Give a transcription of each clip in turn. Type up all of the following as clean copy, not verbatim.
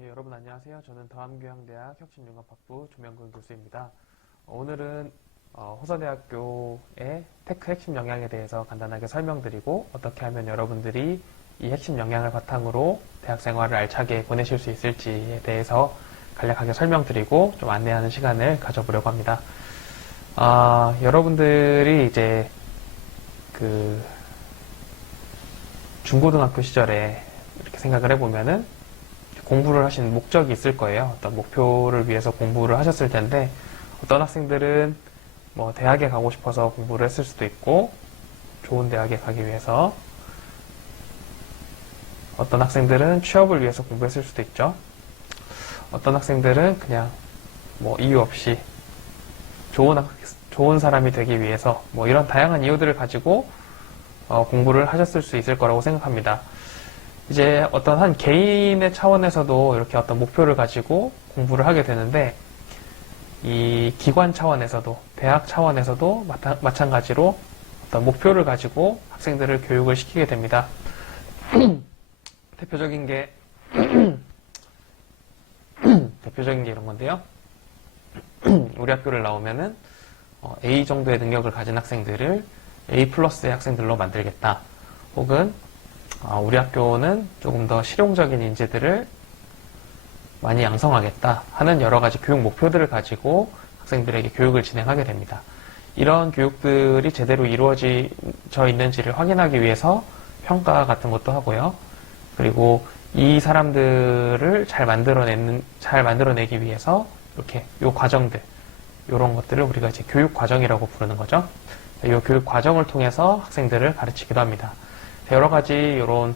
네, 여러분 안녕하세요. 저는 더암교양대학 혁신융합학부 조명근 교수입니다. 오늘은 호서대학교의 테크 핵심 역량에 대해서 간단하게 설명드리고 어떻게 하면 여러분들이 이 핵심 역량을 바탕으로 대학 생활을 알차게 보내실 수 있을지에 대해서 간략하게 설명드리고 좀 안내하는 시간을 가져보려고 합니다. 여러분들이 이제 중고등학교 시절에 이렇게 생각을 해보면은 공부를 하신 목적이 있을 거예요. 어떤 목표를 위해서 공부를 하셨을 텐데 어떤 학생들은 뭐 대학에 가고 싶어서 공부를 했을 수도 있고 좋은 대학에 가기 위해서, 어떤 학생들은 취업을 위해서 공부했을 수도 있죠. 어떤 학생들은 그냥 뭐 이유 없이 좋은 사람이 되기 위해서 뭐 이런 다양한 이유들을 가지고 공부를 하셨을 수 있을 거라고 생각합니다. 이제 어떤 한 개인의 차원에서도 이렇게 어떤 목표를 가지고 공부를 하게 되는데, 이 기관 차원에서도, 대학 차원에서도 마찬가지로 어떤 목표를 가지고 학생들을 교육을 시키게 됩니다. 대표적인 게 이런 건데요. 우리 학교를 나오면은 A 정도의 능력을 가진 학생들을 A 플러스의 학생들로 만들겠다. 혹은 우리 학교는 조금 더 실용적인 인재들을 많이 양성하겠다 하는 여러 가지 교육 목표들을 가지고 학생들에게 교육을 진행하게 됩니다. 이런 교육들이 제대로 이루어져 있는지를 확인하기 위해서 평가 같은 것도 하고요. 그리고 이 사람들을 잘 만들어내기 위해서 이렇게 요 과정들, 요런 것들을 우리가 이제 교육 과정이라고 부르는 거죠. 이 교육 과정을 통해서 학생들을 가르치기도 합니다. 여러 가지 이런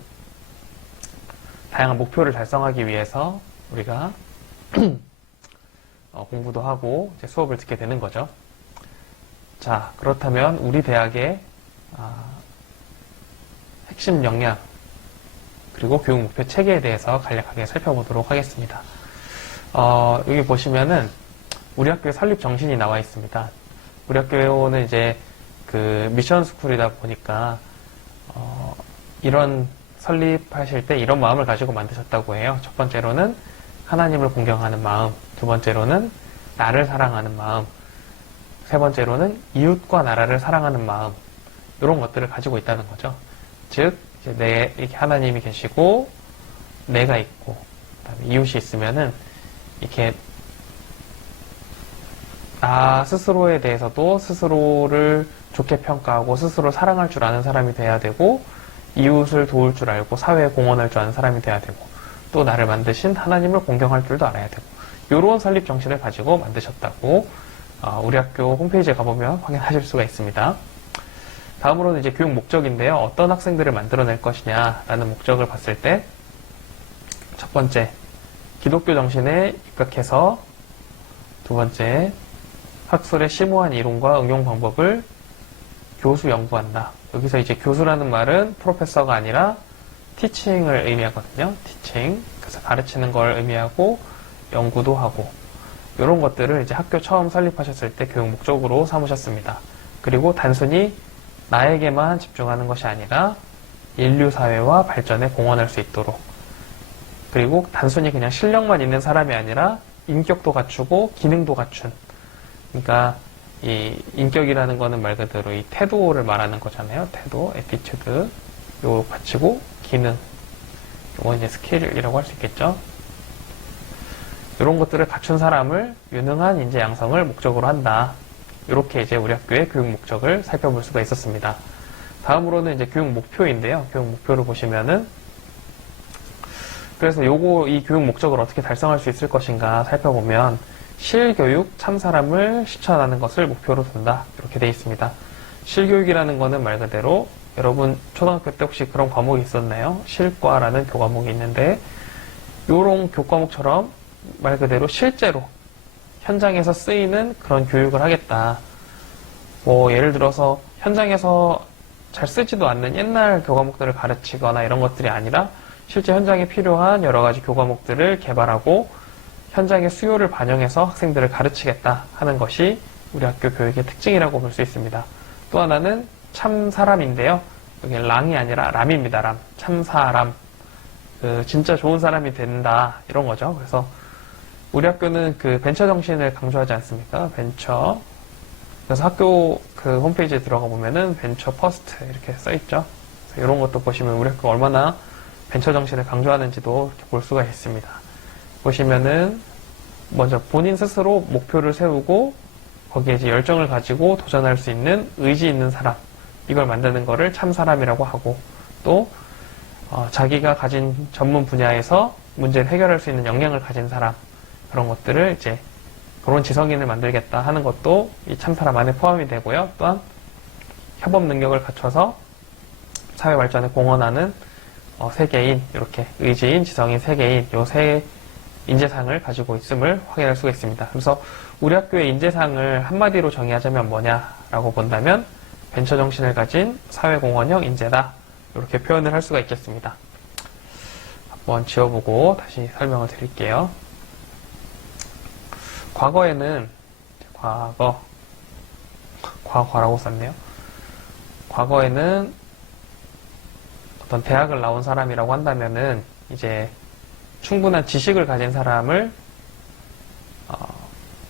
다양한 목표를 달성하기 위해서 우리가 공부도 하고 이제 수업을 듣게 되는 거죠. 자, 그렇다면 우리 대학의 핵심 역량 그리고 교육 목표 체계에 대해서 간략하게 살펴보도록 하겠습니다. 여기 보시면은 우리 학교의 설립 정신이 나와 있습니다. 우리 학교는 이제 미션 스쿨이다 보니까 이런 설립하실 때 이런 마음을 가지고 만드셨다고 해요. 첫 번째로는 하나님을 공경하는 마음, 두 번째로는 나를 사랑하는 마음, 세 번째로는 이웃과 나라를 사랑하는 마음, 이런 것들을 가지고 있다는 거죠. 즉, 이제 이렇게 하나님이 계시고 내가 있고 그다음에 이웃이 있으면은 이렇게 나 스스로에 대해서도 스스로를 좋게 평가하고 스스로 사랑할 줄 아는 사람이 돼야 되고, 이웃을 도울 줄 알고 사회에 공헌할 줄 아는 사람이 돼야 되고, 또 나를 만드신 하나님을 공경할 줄도 알아야 되고, 이런 설립 정신을 가지고 만드셨다고 우리 학교 홈페이지에 가보면 확인하실 수가 있습니다. 다음으로는 이제 교육 목적인데요. 어떤 학생들을 만들어낼 것이냐라는 목적을 봤을 때, 첫 번째, 기독교 정신에 입각해서, 두 번째, 학술의 심오한 이론과 응용 방법을 교수 연구한다. 여기서 이제 교수라는 말은 프로페서가 아니라 티칭을 의미하거든요. 티칭. 그래서 가르치는 걸 의미하고 연구도 하고, 이런 것들을 이제 학교 처음 설립하셨을 때 교육 목적으로 삼으셨습니다. 그리고 단순히 나에게만 집중하는 것이 아니라 인류 사회와 발전에 공헌할 수 있도록, 그리고 단순히 그냥 실력만 있는 사람이 아니라 인격도 갖추고 기능도 갖춘, 그러니까 이 인격이라는 거는 말 그대로 이 태도를 말하는 거잖아요. 태도, 에티튜드, 요거 갖추고 기능, 요건 이제 스킬이라고 할 수 있겠죠. 이런 것들을 갖춘 사람을 유능한 인재 양성을 목적으로 한다. 이렇게 이제 우리 학교의 교육 목적을 살펴볼 수가 있었습니다. 다음으로는 이제 교육 목표인데요. 교육 목표를 보시면은, 그래서 이 교육 목적을 어떻게 달성할 수 있을 것인가 살펴보면, 실교육, 참사람을 실천하는 것을 목표로 둔다. 이렇게 되어 있습니다. 실교육이라는 거는 말 그대로, 여러분 초등학교 때 혹시 그런 과목이 있었나요? 실과라는 교과목이 있는데, 이런 교과목처럼 말 그대로 실제로 현장에서 쓰이는 그런 교육을 하겠다. 뭐 예를 들어서 현장에서 잘 쓰지도 않는 옛날 교과목들을 가르치거나 이런 것들이 아니라 실제 현장에 필요한 여러 가지 교과목들을 개발하고 현장의 수요를 반영해서 학생들을 가르치겠다 하는 것이 우리 학교 교육의 특징이라고 볼 수 있습니다. 또 하나는 참 사람인데요. 여기 랑이 아니라 람입니다. 람. 참 사람. 진짜 좋은 사람이 된다 이런 거죠. 그래서 우리 학교는 그 벤처 정신을 강조하지 않습니까? 벤처. 그래서 학교 그 홈페이지에 들어가 보면은 벤처 퍼스트 이렇게 써 있죠. 이런 것도 보시면 우리 학교가 얼마나 벤처 정신을 강조하는지도 이렇게 볼 수가 있습니다. 보시면은 먼저 본인 스스로 목표를 세우고 거기에 이제 열정을 가지고 도전할 수 있는 의지 있는 사람, 이걸 만드는 거를 참 사람이라고 하고, 또 자기가 가진 전문 분야에서 문제를 해결할 수 있는 역량을 가진 사람, 그런 것들을 이제 그런 지성인을 만들겠다 하는 것도 이 참 사람 안에 포함이 되고요. 또한 협업 능력을 갖춰서 사회 발전에 공헌하는 세계인, 이렇게 의지인, 지성인, 세계인, 요 세 인재상을 가지고 있음을 확인할 수가 있습니다. 그래서 우리 학교의 인재상을 한마디로 정의하자면 뭐냐라고 본다면 벤처 정신을 가진 사회공헌형 인재다, 이렇게 표현을 할 수가 있겠습니다. 한번 지워보고 다시 설명을 드릴게요. 과거에는 과거라고 썼네요. 과거에는 어떤 대학을 나온 사람이라고 한다면은 이제 충분한 지식을 가진 사람을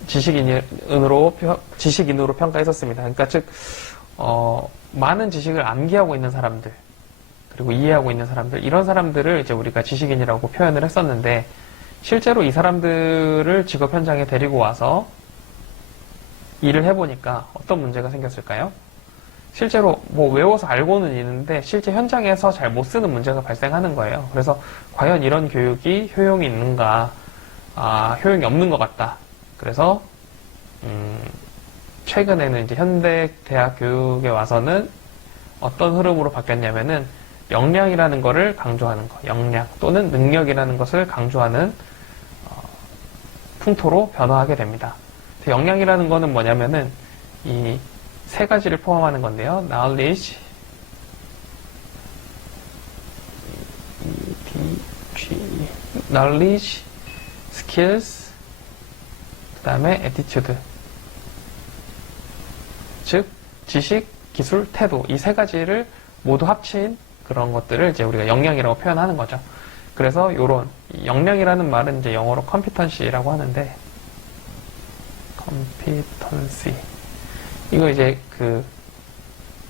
지식인으로 평가했었습니다. 그러니까 즉 많은 지식을 암기하고 있는 사람들, 그리고 이해하고 있는 사람들, 이런 사람들을 이제 우리가 지식인이라고 표현을 했었는데, 실제로 이 사람들을 직업 현장에 데리고 와서 일을 해보니까 어떤 문제가 생겼을까요? 실제로 뭐 외워서 알고는 있는데 실제 현장에서 잘 못 쓰는 문제가 발생하는 거예요. 그래서 과연 이런 교육이 효용이 있는가? 효용이 없는 것 같다. 그래서 최근에는 이제 현대 대학 교육에 와서는 어떤 흐름으로 바뀌었냐면은 역량이라는 거를 강조하는 거, 역량 또는 능력이라는 것을 강조하는 풍토로 변화하게 됩니다. 역량이라는 거는 뭐냐면은 이 세 가지를 포함하는 건데요. knowledge, skills, 그 다음에 attitude. 즉, 지식, 기술, 태도. 이 세 가지를 모두 합친 그런 것들을 이제 우리가 역량이라고 표현하는 거죠. 그래서 요런 역량이라는 말은 이제 영어로 competency라고 하는데, competency. 이거 이제 그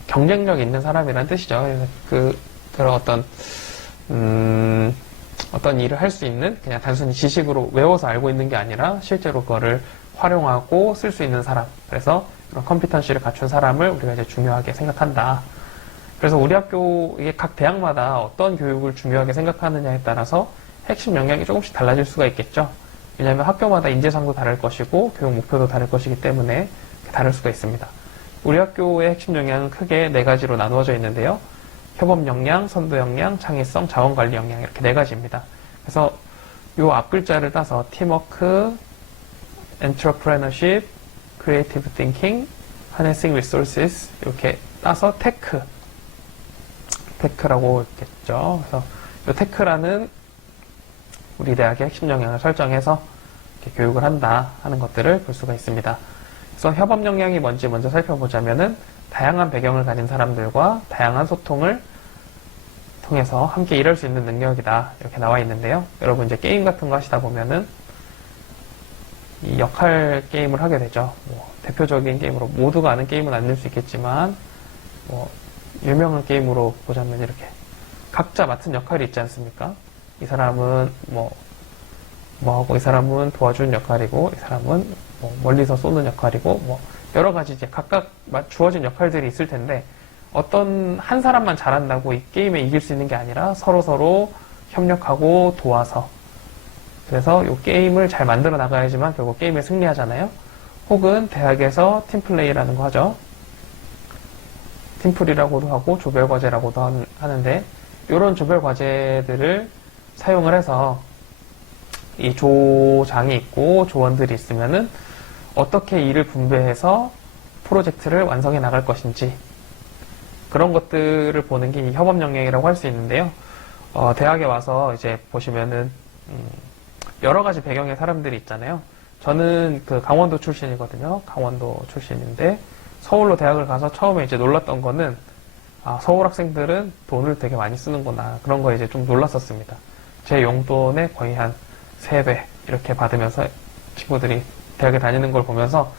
경쟁력 있는 사람이라는 뜻이죠. 그래서 그런 어떤 일을 할 수 있는, 그냥 단순히 지식으로 외워서 알고 있는 게 아니라 실제로 그거를 활용하고 쓸 수 있는 사람. 그래서 그런 컴피턴시를 갖춘 사람을 우리가 이제 중요하게 생각한다. 그래서 우리 학교, 이게 각 대학마다 어떤 교육을 중요하게 생각하느냐에 따라서 핵심 역량이 조금씩 달라질 수가 있겠죠. 왜냐하면 학교마다 인재상도 다를 것이고 교육 목표도 다를 것이기 때문에 다를 수가 있습니다. 우리 학교의 핵심 역량은 크게 네 가지로 나누어져 있는데요. 협업 역량, 선도 역량, 창의성, 자원관리 역량, 이렇게 네 가지입니다. 그래서 요 앞글자를 따서 팀워크, entrepreneurship, creative thinking, harnessing resources, 이렇게 따서 테크라고 있겠죠. 그래서 요 테크라는 우리 대학의 핵심 역량을 설정해서 이렇게 교육을 한다 하는 것들을 볼 수가 있습니다. 그래서 협업 역량이 뭔지 먼저 살펴보자면은 다양한 배경을 가진 사람들과 다양한 소통을 통해서 함께 일할 수 있는 능력이다, 이렇게 나와 있는데요. 여러분 이제 게임 같은 거 하시다 보면은 이 역할 게임을 하게 되죠. 뭐 대표적인 게임으로 모두가 아는 게임은 아닐 수 있겠지만 뭐 유명한 게임으로 보자면 이렇게 각자 맡은 역할이 있지 않습니까? 이 사람은 뭐하고, 이 사람은 도와주는 역할이고, 이 사람은 뭐 멀리서 쏘는 역할이고, 뭐 여러 가지 이제 각각 주어진 역할들이 있을 텐데, 어떤 한 사람만 잘한다고 이 게임에 이길 수 있는 게 아니라 서로 협력하고 도와서, 그래서 이 게임을 잘 만들어 나가야지만 결국 게임에 승리하잖아요. 혹은 대학에서 팀플레이라는 거 하죠. 팀플이라고도 하고 조별과제라고도 하는데, 이런 조별과제들을 사용을 해서 이 조장이 있고 조원들이 있으면은 어떻게 일을 분배해서 프로젝트를 완성해 나갈 것인지, 그런 것들을 보는 게 이 협업 역량이라고 할 수 있는데요. 대학에 와서 이제 보시면은 여러 가지 배경의 사람들이 있잖아요. 저는 그 강원도 출신이거든요. 강원도 출신인데 서울로 대학을 가서 처음에 이제 놀랐던 거는 서울 학생들은 돈을 되게 많이 쓰는구나, 그런 거에 이제 좀 놀랐었습니다. 제 용돈의 거의 한 3배 이렇게 받으면서 친구들이 대학에 다니는 걸 보면서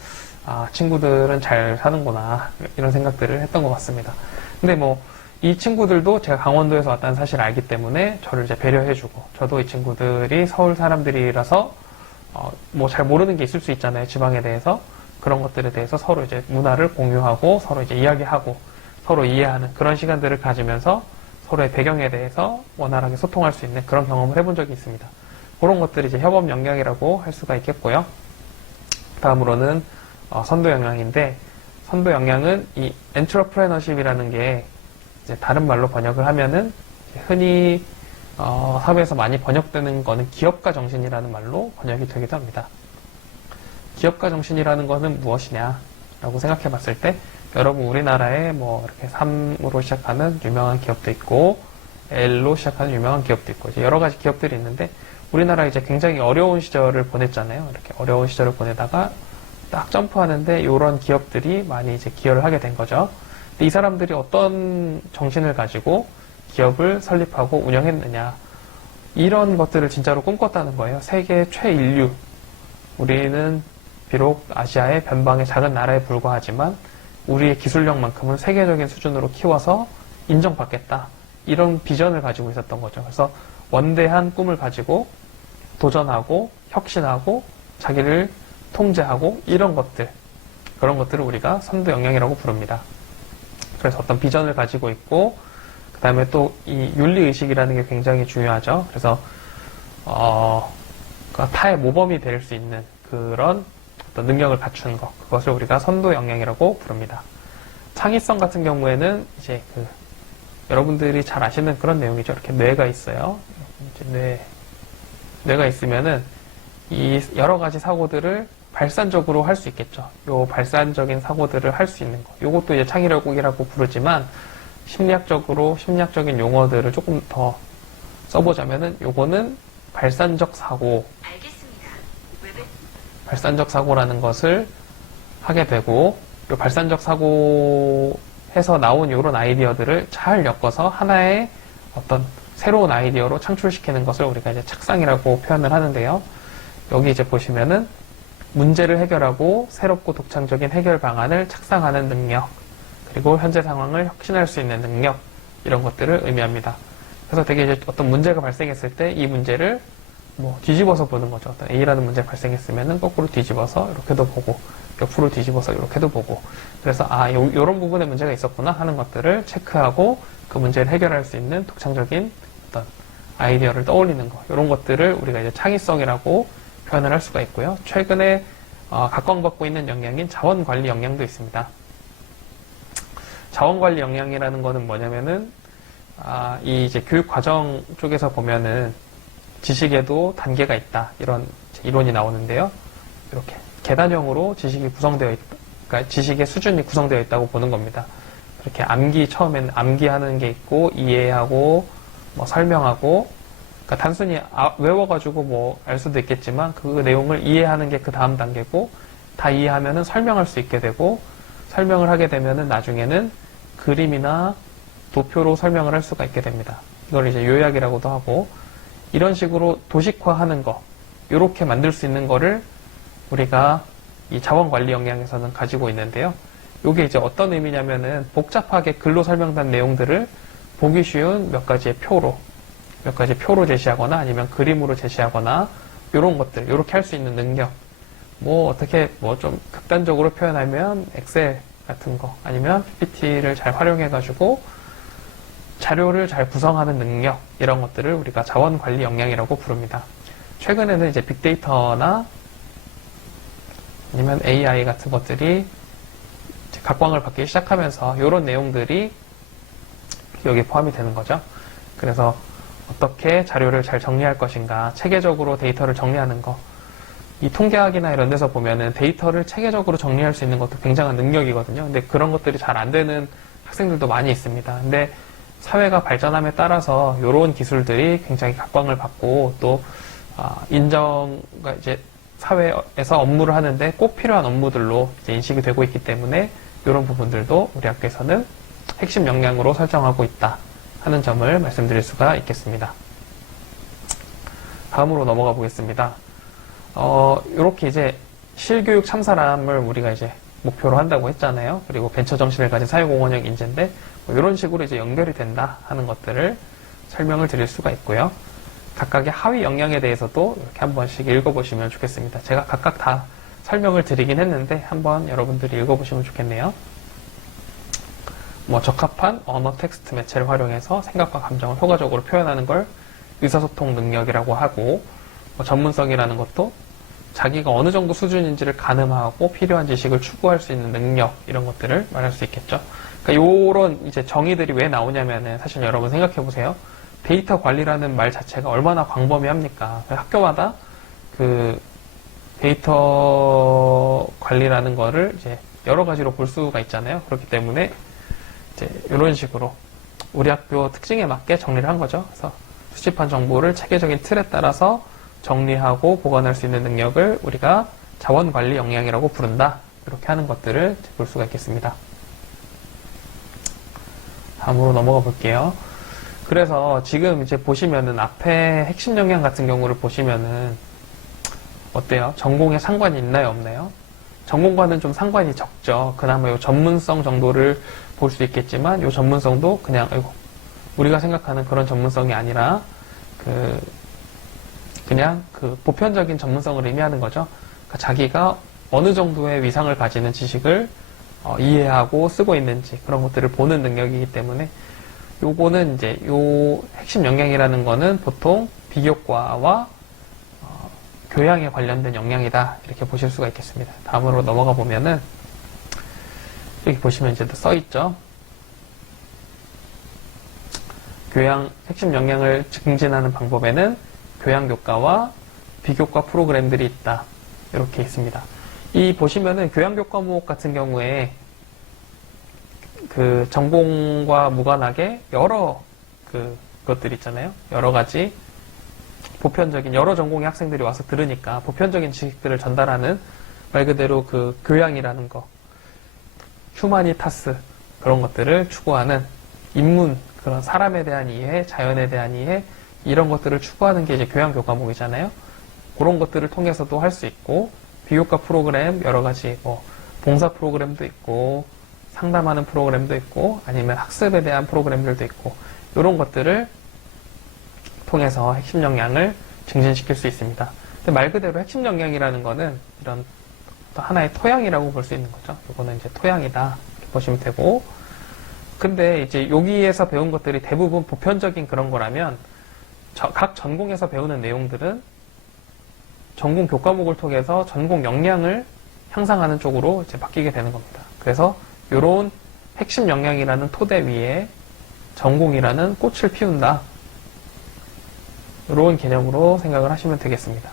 아, 친구들은 잘 사는구나 이런 생각들을 했던 것 같습니다. 근데 뭐 이 친구들도 제가 강원도에서 왔다는 사실을 알기 때문에 저를 이제 배려해주고, 저도 이 친구들이 서울 사람들이라서 뭐 잘 모르는 게 있을 수 있잖아요, 지방에 대해서. 그런 것들에 대해서 서로 이제 문화를 공유하고 서로 이제 이야기하고 서로 이해하는 그런 시간들을 가지면서 서로의 배경에 대해서 원활하게 소통할 수 있는 그런 경험을 해본 적이 있습니다. 그런 것들이 이제 협업 역량이라고 할 수가 있겠고요. 다음으로는 선도 역량인데, 선도 역량은 이 엔트러프레너십이라는 게 이제 다른 말로 번역을 하면은 흔히 사회에서 많이 번역되는 거는 기업가 정신이라는 말로 번역이 되기도 합니다. 기업가 정신이라는 것은 무엇이냐라고 생각해 봤을 때, 여러분 우리나라에 뭐 이렇게 3으로 시작하는 유명한 기업도 있고 L로 시작하는 유명한 기업도 있고 이제 여러 가지 기업들이 있는데, 우리나라 이제 굉장히 어려운 시절을 보냈잖아요. 이렇게 어려운 시절을 보내다가 딱 점프하는데 이런 기업들이 많이 이제 기여를 하게 된 거죠. 근데 이 사람들이 어떤 정신을 가지고 기업을 설립하고 운영했느냐, 이런 것들을 진짜로 꿈꿨다는 거예요. 세계 최인류, 우리는 비록 아시아의 변방의 작은 나라에 불과하지만 우리의 기술력만큼은 세계적인 수준으로 키워서 인정받겠다, 이런 비전을 가지고 있었던 거죠. 그래서 원대한 꿈을 가지고 도전하고 혁신하고 자기를 통제하고 이런 것들, 그런 것들을 우리가 선도 역량이라고 부릅니다. 그래서 어떤 비전을 가지고 있고, 그 다음에 또 이 윤리의식이라는 게 굉장히 중요하죠. 그래서 그러니까 타의 모범이 될 수 있는 그런 어떤 능력을 갖추는 것, 그것을 우리가 선도 역량이라고 부릅니다. 창의성 같은 경우에는 이제 여러분들이 잘 아시는 그런 내용이죠. 이렇게 뇌가 있어요. 이제 뇌가 있으면은 이 여러 가지 사고들을 발산적으로 할 수 있겠죠. 요 발산적인 사고들을 할 수 있는 거. 요것도 이제 창의력이라고 부르지만, 심리학적인 용어들을 조금 더 써보자면은, 요거는 발산적 사고. 알겠습니다. 발산적 사고라는 것을 하게 되고, 요 발산적 사고에서 나온 요런 아이디어들을 잘 엮어서 하나의 어떤 새로운 아이디어로 창출시키는 것을 우리가 이제 착상이라고 표현을 하는데요. 여기 이제 보시면은 문제를 해결하고 새롭고 독창적인 해결 방안을 착상하는 능력, 그리고 현재 상황을 혁신할 수 있는 능력, 이런 것들을 의미합니다. 그래서 되게 이제 어떤 문제가 발생했을 때 이 문제를 뭐 뒤집어서 보는 거죠. 어떤 A라는 문제가 발생했으면은 거꾸로 뒤집어서 이렇게도 보고, 옆으로 뒤집어서 이렇게도 보고, 그래서 요런 부분에 문제가 있었구나 하는 것들을 체크하고 그 문제를 해결할 수 있는 독창적인 어떤 아이디어를 떠올리는 거, 이런 것들을 우리가 이제 창의성이라고 표현을 할 수가 있고요. 최근에 각광받고 있는 역량인 자원관리 역량도 있습니다. 자원관리 역량이라는 거는 뭐냐면은 이 이제 교육 과정 쪽에서 보면은 지식에도 단계가 있다, 이런 이론이 나오는데요. 이렇게 계단형으로 지식이 구성되어 있다, 그러니까 지식의 수준이 구성되어 있다고 보는 겁니다. 이렇게 처음에는 암기하는 게 있고, 이해하고 뭐 설명하고, 그러니까 단순히 외워가지고 뭐 알 수도 있겠지만 그 내용을 이해하는 게 그 다음 단계고, 다 이해하면은 설명할 수 있게 되고, 설명을 하게 되면은 나중에는 그림이나 도표로 설명을 할 수가 있게 됩니다. 이걸 이제 요약이라고도 하고, 이런 식으로 도식화하는 거, 이렇게 만들 수 있는 거를 우리가 이 자원관리 역량에서는 가지고 있는데요. 이게 이제 어떤 의미냐면은 복잡하게 글로 설명된 내용들을 보기 쉬운 몇 가지 표로 제시하거나 아니면 그림으로 제시하거나, 이런 것들, 이렇게 할 수 있는 능력, 뭐 어떻게 뭐 좀 극단적으로 표현하면 엑셀 같은 거, 아니면 PPT를 잘 활용해가지고 자료를 잘 구성하는 능력, 이런 것들을 우리가 자원관리 역량이라고 부릅니다. 최근에는 이제 빅데이터나 아니면 AI 같은 것들이 이제 각광을 받기 시작하면서 이런 내용들이 여기에 포함이 되는 거죠. 그래서 어떻게 자료를 잘 정리할 것인가, 체계적으로 데이터를 정리하는 거. 이 통계학이나 이런 데서 보면은 데이터를 체계적으로 정리할 수 있는 것도 굉장한 능력이거든요. 근데 그런 것들이 잘 안 되는 학생들도 많이 있습니다. 근데 사회가 발전함에 따라서 이런 기술들이 굉장히 각광을 받고, 또 인정가 이제 사회에서 업무를 하는데 꼭 필요한 업무들로 이제 인식이 되고 있기 때문에 이런 부분들도 우리 학교에서는 핵심 역량으로 설정하고 있다 하는 점을 말씀드릴 수가 있겠습니다. 다음으로 넘어가 보겠습니다. 이렇게 이제 실교육 참사람을 우리가 이제 목표로 한다고 했잖아요. 그리고 벤처 정신을 가진 사회공헌형 인재인데 뭐 이런 식으로 이제 연결이 된다 하는 것들을 설명을 드릴 수가 있고요. 각각의 하위 역량에 대해서도 이렇게 한 번씩 읽어보시면 좋겠습니다. 제가 각각 다 설명을 드리긴 했는데 한번 여러분들이 읽어보시면 좋겠네요. 뭐 적합한 언어 텍스트 매체를 활용해서 생각과 감정을 효과적으로 표현하는 걸 의사소통 능력이라고 하고, 뭐 전문성이라는 것도 자기가 어느 정도 수준인지를 가늠하고 필요한 지식을 추구할 수 있는 능력, 이런 것들을 말할 수 있겠죠. 그러니까 요런 이제 정의들이 왜 나오냐면은 사실 여러분 생각해 보세요. 데이터 관리라는 말 자체가 얼마나 광범위합니까? 학교마다 그 데이터 관리라는 거를 이제 여러 가지로 볼 수가 있잖아요. 그렇기 때문에 이제 이런 식으로 우리 학교 특징에 맞게 정리를 한 거죠. 그래서 수집한 정보를 체계적인 틀에 따라서 정리하고 보관할 수 있는 능력을 우리가 자원관리 역량이라고 부른다. 이렇게 하는 것들을 볼 수가 있겠습니다. 다음으로 넘어가 볼게요. 그래서 지금 이제 보시면은 앞에 핵심 역량 같은 경우를 보시면은 어때요? 전공에 상관이 있나요? 없나요? 전공과는 좀 상관이 적죠. 그나마 요 전문성 정도를 볼 수 있겠지만 요 전문성도 그냥 우리가 생각하는 그런 전문성이 아니라 그냥 보편적인 전문성을 의미하는 거죠. 그러니까 자기가 어느 정도의 위상을 가지는 지식을 이해하고 쓰고 있는지 그런 것들을 보는 능력이기 때문에 요거는 이제 요 핵심 역량이라는 거는 보통 비교과와 교양에 관련된 역량이다 이렇게 보실 수가 있겠습니다. 다음으로 넘어가 보면은 여기 보시면 이제 써 있죠. 교양 핵심 역량을 증진하는 방법에는 교양 교과와 비교과 프로그램들이 있다 이렇게 있습니다. 이 보시면은 교양 교과 과목 같은 경우에 그 전공과 무관하게 여러 것들 있잖아요. 여러 가지 보편적인 여러 전공의 학생들이 와서 들으니까 보편적인 지식들을 전달하는 말 그대로 그 교양이라는 거, 휴마니타스 그런 것들을 추구하는 인문, 그런 사람에 대한 이해, 자연에 대한 이해 이런 것들을 추구하는 게 이제 교양 교과목이잖아요. 그런 것들을 통해서도 할 수 있고 비교과 프로그램 여러 가지 뭐 봉사 프로그램도 있고 상담하는 프로그램도 있고 아니면 학습에 대한 프로그램들도 있고 이런 것들을 통해서 핵심 역량을 증진시킬 수 있습니다. 근데 말 그대로 핵심 역량이라는 거는 이런 또 하나의 토양이라고 볼 수 있는 거죠. 이거는 이제 토양이다 이렇게 보시면 되고, 근데 이제 여기에서 배운 것들이 대부분 보편적인 그런 거라면 각 전공에서 배우는 내용들은 전공 교과목을 통해서 전공 역량을 향상하는 쪽으로 이제 바뀌게 되는 겁니다. 그래서 이런 핵심 역량이라는 토대 위에 전공이라는 꽃을 피운다. 이런 개념으로 생각을 하시면 되겠습니다.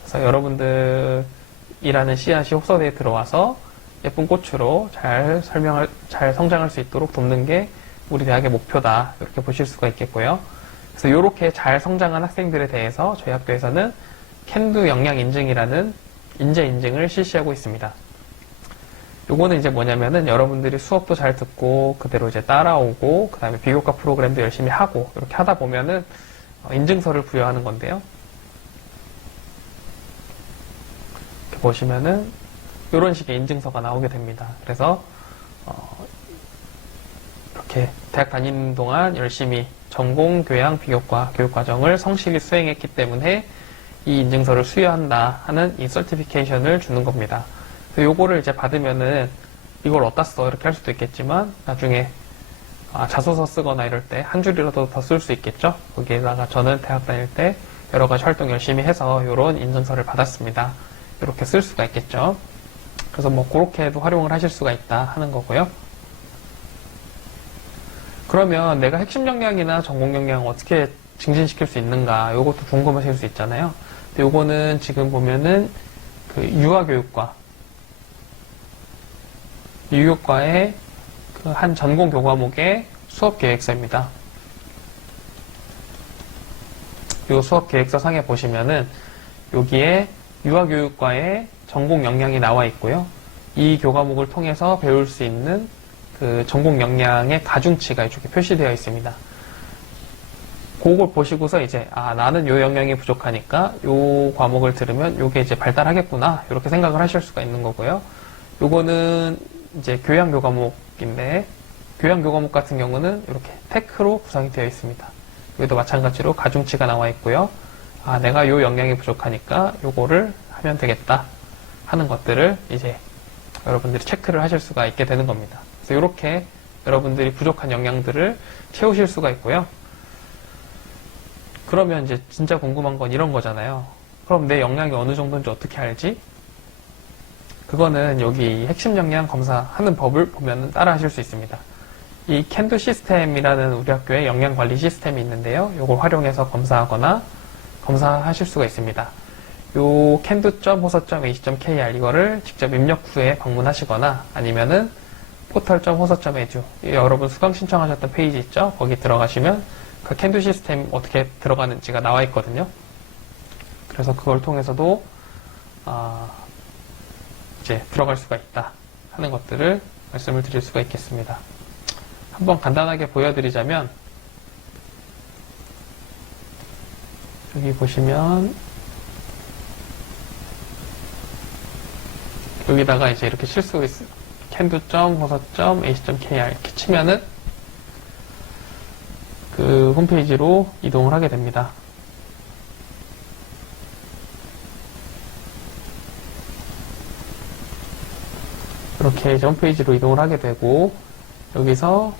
그래서 여러분들이라는 씨앗이 혹서대에 들어와서 예쁜 꽃으로 잘 성장할 수 있도록 돕는 게 우리 대학의 목표다. 이렇게 보실 수가 있겠고요. 그래서 이렇게 잘 성장한 학생들에 대해서 저희 학교에서는 캔두 역량 인증이라는 인재 인증을 실시하고 있습니다. 요거는 이제 뭐냐면은 여러분들이 수업도 잘 듣고 그대로 이제 따라오고 그 다음에 비교과 프로그램도 열심히 하고 이렇게 하다 보면은 인증서를 부여하는 건데요. 이렇게 보시면은 이런 식의 인증서가 나오게 됩니다. 그래서 이렇게 대학 다니는 동안 열심히 전공, 교양, 비교과 교육과정을 성실히 수행했기 때문에 이 인증서를 수여한다 하는 이 서티피케이션을 주는 겁니다. 요거를 이제 받으면은 이걸 어디다 써 이렇게 할 수도 있겠지만 나중에 자소서 쓰거나 이럴 때 한 줄이라도 더 쓸 수 있겠죠. 거기에다가 저는 대학 다닐 때 여러 가지 활동 열심히 해서 이런 인증서를 받았습니다. 이렇게 쓸 수가 있겠죠. 그래서 뭐 그렇게도 활용을 하실 수가 있다 하는 거고요. 그러면 내가 핵심 역량이나 전공 역량을 어떻게 증진시킬 수 있는가 이것도 궁금하실 수 있잖아요. 근데 요거는 지금 보면은 그 유교과의 그 한 전공 교과목의 수업 계획서입니다. 요 수업 계획서 상에 보시면은 여기에 유아교육과의 전공 역량이 나와 있고요. 이 교과목을 통해서 배울 수 있는 그 전공 역량의 가중치가 이쪽에 표시되어 있습니다. 그걸 보시고서 이제 나는 요 영역이 부족하니까 요 과목을 들으면 요게 이제 발달하겠구나 이렇게 생각을 하실 수가 있는 거고요. 요거는 이제 교양교 과목인데 교양교 과목 같은 경우는 이렇게 테크로 구성이 되어 있습니다. 여기도 마찬가지로 가중치가 나와 있고요. 내가 요 영역이 부족하니까 요거를 하면 되겠다 하는 것들을 이제 여러분들이 체크를 하실 수가 있게 되는 겁니다. 그래서 이렇게 여러분들이 부족한 역량들을 채우실 수가 있고요. 그러면 이제 진짜 궁금한 건 이런 거잖아요. 그럼 내 역량이 어느 정도인지 어떻게 알지? 그거는 여기 핵심 역량 검사하는 법을 보면 따라 하실 수 있습니다. 이 캔두 시스템이라는 우리 학교의 역량 관리 시스템이 있는데요. 이걸 활용해서 검사하거나 검사하실 수가 있습니다. 요 candu.hoso.ac.kr 이거를 직접 입력 후에 방문하시거나 아니면은 portal.hoso.edu 여러분 수강 신청하셨던 페이지 있죠? 거기 들어가시면 그 캔두 시스템 어떻게 들어가는지가 나와 있거든요. 그래서 그걸 통해서도 이제 들어갈 수가 있다 하는 것들을 말씀을 드릴 수가 있겠습니다. 한번 간단하게 보여드리자면 여기 보시면 여기다가 이제 이렇게 칠 수가 있어요. candu.hoso.ac.kr 이렇게 치면은 그 홈페이지로 이동을 하게 됩니다. 이렇게 이제 홈페이지로 이동을 하게 되고 여기서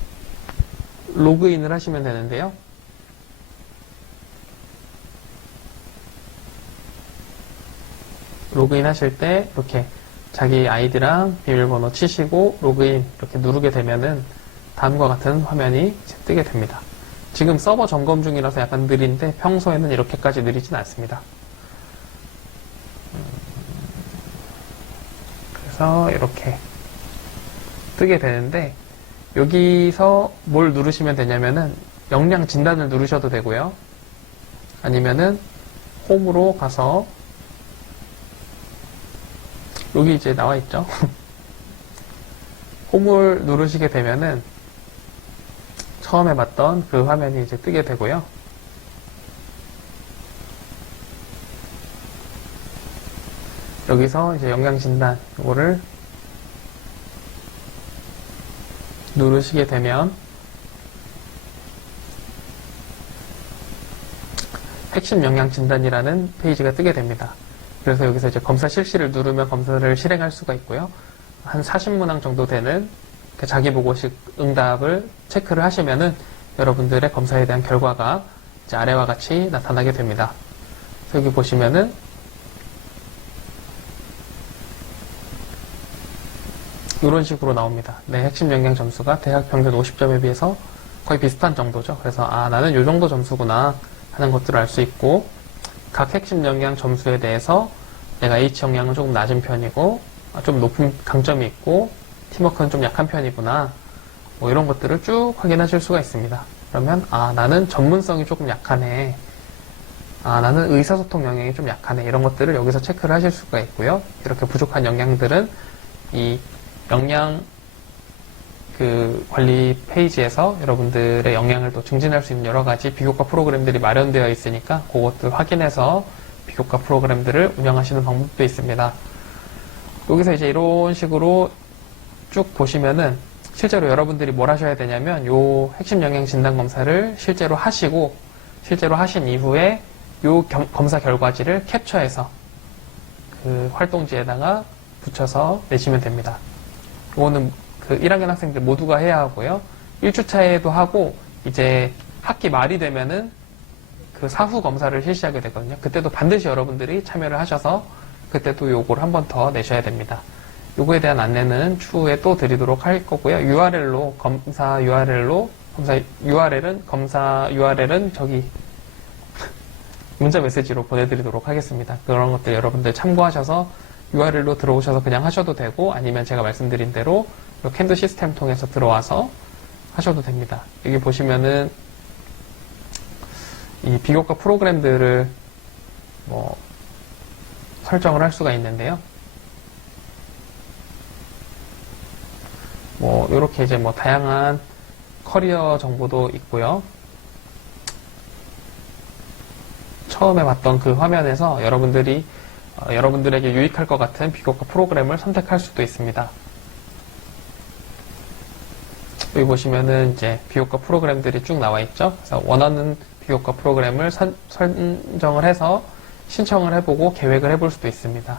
로그인을 하시면 되는데요. 로그인 하실 때 이렇게 자기 아이디랑 비밀번호 치시고 로그인 이렇게 누르게 되면은 다음과 같은 화면이 뜨게 됩니다. 지금 서버 점검 중이라서 약간 느린데 평소에는 이렇게까지 느리진 않습니다. 그래서 이렇게 뜨게 되는데 여기서 뭘 누르시면 되냐면은 역량 진단을 누르셔도 되고요. 아니면은 홈으로 가서 여기 이제 나와 있죠. 홈을 누르시게 되면은 처음에 봤던 그 화면이 이제 뜨게 되고요. 여기서 이제 역량 진단 이거를 누르시게 되면 핵심 역량 진단이라는 페이지가 뜨게 됩니다. 그래서 여기서 이제 검사 실시를 누르면 검사를 실행할 수가 있고요. 한 40문항 정도 되는 자기 보고식 응답을 체크를 하시면은 여러분들의 검사에 대한 결과가 이제 아래와 같이 나타나게 됩니다. 그래서 여기 보시면은 이런 식으로 나옵니다. 내 핵심 역량 점수가 대학 평균 50점에 비해서 거의 비슷한 정도죠. 그래서 나는 이 정도 점수구나 하는 것들을 알 수 있고 각 핵심 역량 점수에 대해서 내가 H 역량은 조금 낮은 편이고 좀 높은 강점이 있고 팀워크는 좀 약한 편이구나 뭐 이런 것들을 쭉 확인하실 수가 있습니다. 그러면 나는 전문성이 조금 약하네, 나는 의사소통 역량이 좀 약하네, 이런 것들을 여기서 체크를 하실 수가 있고요. 이렇게 부족한 역량들은 이 역량 그 관리 페이지에서 여러분들의 역량을 또 증진할 수 있는 여러 가지 비교과 프로그램들이 마련되어 있으니까 그것들 확인해서 비교과 프로그램들을 운영하시는 방법도 있습니다. 여기서 이제 이런 식으로 쭉 보시면은 실제로 여러분들이 뭘 하셔야 되냐면 요 핵심 역량 진단 검사를 실제로 하시고 실제로 하신 이후에 요 검사 결과지를 캡처해서 그 활동지에다가 붙여서 내시면 됩니다. 이거는 그 1학년 학생들 모두가 해야 하고요. 1주차에도 하고 이제 학기 말이 되면은 그 사후 검사를 실시하게 되거든요. 그때도 반드시 여러분들이 참여를 하셔서 그때도 요걸 한 번 더 내셔야 됩니다. 요거에 대한 안내는 추후에 또 드리도록 할 거고요. URL로 검사 URL은 저기 문자 메시지로 보내드리도록 하겠습니다. 그런 것들 여러분들 참고하셔서 URL로 들어오셔서 그냥 하셔도 되고 아니면 제가 말씀드린 대로 이 캔두 시스템 통해서 들어와서 하셔도 됩니다. 여기 보시면은 이 비교과 프로그램들을 뭐 설정을 할 수가 있는데요. 뭐 이렇게 이제 뭐 다양한 커리어 정보도 있고요. 처음에 봤던 그 화면에서 여러분들이 여러분들에게 유익할 것 같은 비교과 프로그램을 선택할 수도 있습니다. 여기 보시면은 이제 비교과 프로그램들이 쭉 나와 있죠. 그래서 원하는 비교과 프로그램을 선정을 해서 신청을 해보고 계획을 해볼 수도 있습니다.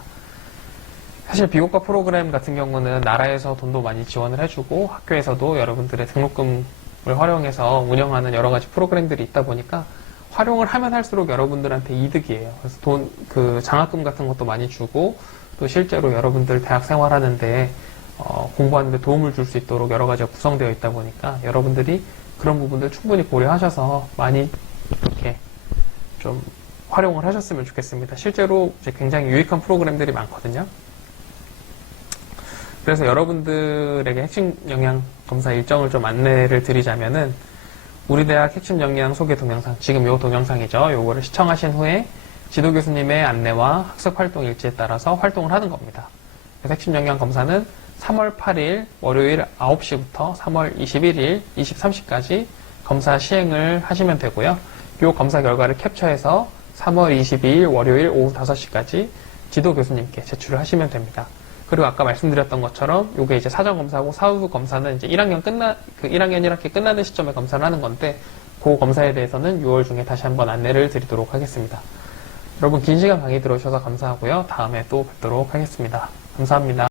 사실 비교과 프로그램 같은 경우는 나라에서 돈도 많이 지원을 해주고 학교에서도 여러분들의 등록금을 활용해서 운영하는 여러 가지 프로그램들이 있다 보니까 활용을 하면 할수록 여러분들한테 이득이에요. 그래서 장학금 같은 것도 많이 주고 또 실제로 여러분들 대학 생활하는데 공부하는데 도움을 줄 수 있도록 여러 가지가 구성되어 있다 보니까 여러분들이 그런 부분들 충분히 고려하셔서 많이 이렇게 좀 활용을 하셨으면 좋겠습니다. 실제로 이제 굉장히 유익한 프로그램들이 많거든요. 그래서 여러분들에게 핵심 영양 검사 일정을 좀 안내를 드리자면은 우리 대학 핵심 영양 소개 동영상, 지금 요 동영상이죠. 요거를 시청하신 후에 지도 교수님의 안내와 학습 활동 일지에 따라서 활동을 하는 겁니다. 그래서 핵심 영양 검사는 3월 8일 월요일 9시부터 3월 21일 23시까지 검사 시행을 하시면 되고요. 요 검사 결과를 캡처해서 3월 22일 월요일 오후 5시까지 지도 교수님께 제출을 하시면 됩니다. 그리고 아까 말씀드렸던 것처럼 요게 이제 사전 검사고 사후 검사는 이제 1학년 1학년 1학기 끝나는 시점에 검사를 하는 건데 그 검사에 대해서는 6월 중에 다시 한번 안내를 드리도록 하겠습니다. 여러분 긴 시간 강의 들어주셔서 감사하고요. 다음에 또 뵙도록 하겠습니다. 감사합니다.